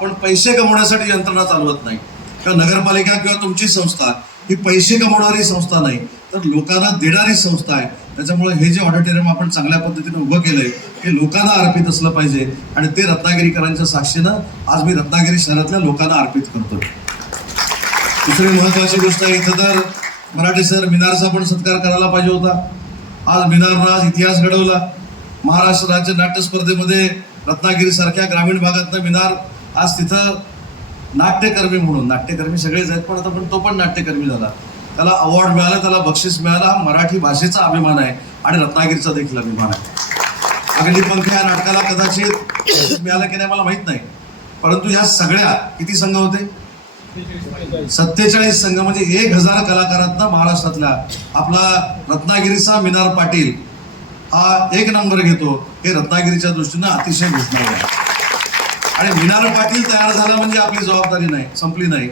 आपण पैसे कमवण्यासाठी यंत्रणा चालवत नाही, किंवा नगरपालिका किंवा तुमची संस्था ही पैसे कमवणारी संस्था नाही, तर लोकांना देणारी संस्था आहे. त्याच्यामुळे हे जे ऑडिटोरियम आपण चांगल्या पद्धतीने उभं केलंय हे लोकांना अर्पित असलं पाहिजे, आणि ते रत्नागिरीकरांच्या साक्षीनं आज मी रत्नागिरी शहरातल्या लोकांना अर्पित करतो. दुसरी महत्वाची गोष्ट आहे, इथं तर मराठे सर मिनारचा पण सत्कार करायला पाहिजे होता. आज मिनारनं आज इतिहास घडवला. महाराष्ट्र राज्य नाट्य स्पर्धेमध्ये रत्नागिरी सारख्या ग्रामीण भागातनं मिनार आज तिथं नाट्यकर्मी म्हणून, नाट्यकर्मी सगळेच आहेत पण तो पण नाट्यकर्मी झाला, त्याला अवॉर्ड मिळाला, त्याला बक्षीस मिळाला. हा मराठी भाषेचा अभिमान आहे आणि रत्नागिरीचा देखील अभिमान आहे. अग्निपंख या नाटकाला कदाचित मिळालं की नाही मला माहित नाही, परंतु या सगळ्या किती संघ होते, 47 संघ, म्हणजे 1000 कलाकारांना महाराष्ट्रातल्या आपला रत्नागिरीचा मिनार पाटील हा 1 नंबर घेतो. हे रत्नागिरीच्या दृष्टीनं अतिशय घोषणा आहे. आणि मिनार पाटील तयार झाला म्हणजे आपली जबाबदारी नाही संपली नाही,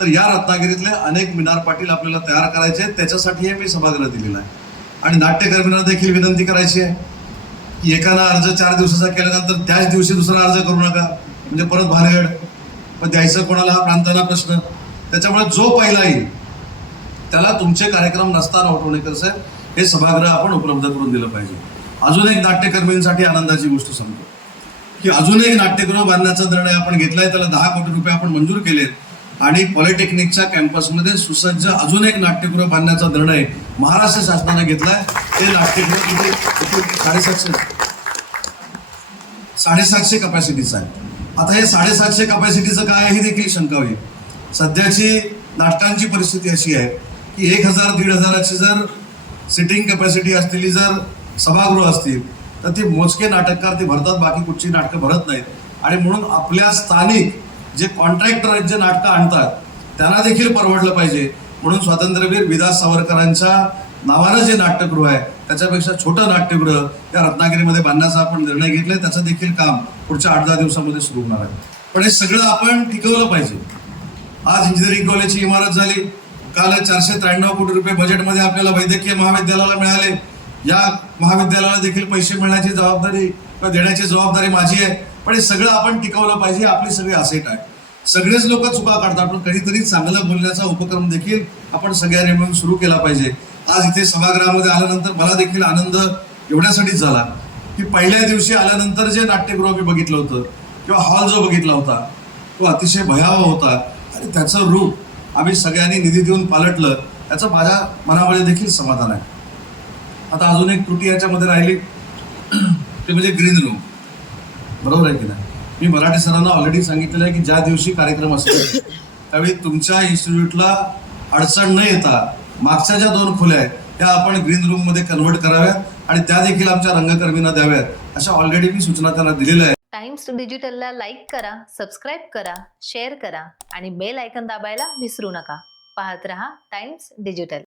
तर या रत्नागिरीतले अनेक मिनार पाटील आपल्याला तयार करायचे आहेत. त्याच्यासाठी हे मी सभागृह दिलेला आहे. आणि नाट्यकर्मींना देखील विनंती करायची आहे की एकानं अर्ज 4 दिवसाचा केल्यानंतर त्याच दिवशी दुसरा अर्ज करू नका, म्हणजे परत भानगड, पण द्यायचं कोणाला हा प्रांताना प्रश्न. त्याच्यामुळे जो पहिला येईल त्याला तुमचे कार्यक्रम नसताना उठवणेकर साहेब हे सभागृह आपण उपलब्ध करून दिलं पाहिजे. अजून एक नाट्यकर्मींसाठी आनंदाची गोष्ट सांगतो की अजून एक नाट्यगृह बांधण्याचा निर्णय आपण घेतलाय. त्याला 10 कोटी रुपये आपण मंजूर केलेत, आणि पॉलिटेक्निकच्या कॅम्पसमध्ये सुसज्ज अजून एक नाट्यगृह बांधण्याचा निर्णय महाराष्ट्र शासनाने घेतलाय. ते नाट्यगृह किती 750 कपॅसिटीचं आहे. आता हे 750 कपॅसिटीचं काय आहे ही देखील शंका होईल. सध्याची नाटकांची परिस्थिती अशी आहे की 1000-1500ची जर सिटिंग कॅपॅसिटी असलेली जर सभागृह असतील तर ते मोजके नाटककार ते भरतात, बाकी कुठची नाटकं भरत नाहीत. आणि म्हणून आपल्या स्थानिक जे कॉन्ट्रॅक्टर आहेत जे नाटकं आणतात त्यांना देखील परवडलं पाहिजे, म्हणून स्वातंत्र्यवीर विदास सावरकरांच्या नावानं जे नाट्यगृह आहे त्याच्यापेक्षा छोटं नाट्यगृह या रत्नागिरीमध्ये बांधण्याचा आपण निर्णय घेतलाय. त्याचं देखील काम पुढच्या 8-10 दिवसामध्ये सुरू होणार आहे. पण हे सगळं आपण टिकवलं पाहिजे. आज इंजिनिअरिंग कॉलेजची इमारत झाली, काल 493 कोटी रुपये बजेटमध्ये आपल्याला वैद्यकीय महाविद्यालयाला मिळाले. या महाविद्यालयाला देखील पैसे मिळण्याची जबाबदारी किंवा देण्याची जबाबदारी माझी आहे. पण हे सगळं आपण टिकवलं पाहिजे. आपली सगळी असेट आहे. सगळेच लोक चुका काढतात, पण कधीतरी चांगलं बोलण्याचा उपक्रम देखील आपण सगळ्यांनी मिळून सुरू केला पाहिजे. आज इथे सभागृहामध्ये आल्यानंतर मला देखील आनंद एवढ्यासाठीच झाला की पहिल्या दिवशी आल्यानंतर जे नाट्यगृह मी बघितलं होतं किंवा हॉल जो बघितला होता तो अतिशय भयावह होता, आणि त्याचं रूप आम्ही सगळ्यांनी निधी देऊन पालटलं, त्याचं माझ्या मनामध्ये देखील समाधान आहे. आता अजून एक त्रुटी याच्यामध्ये राहिली ते म्हणजे ग्रीन रूम. बरोबर आहे की नाही? मी मराठी सरांना ऑलरेडी सांगितलेलं आहे की ज्या दिवशी कार्यक्रम असतो त्यावेळी तुमच्या इन्स्टिट्यूटला अडचण न येता मागच्या ज्या 2 खोल्या आहेत त्या आपण ग्रीन रूम मध्ये कन्व्हर्ट कराव्यात आणि त्या देखील आमच्या रंगकर्मींना द्याव्यात, अशा ऑलरेडी मी सूचना त्यांना दिलेल्या आहेत. टाइम्स डिजिटलला लाईक करा, सबस्क्राईब करा, शेअर करा आणि बेल आयकॉन दाबायला विसरू नका. पाहत रहा टाइम्स डिजिटल.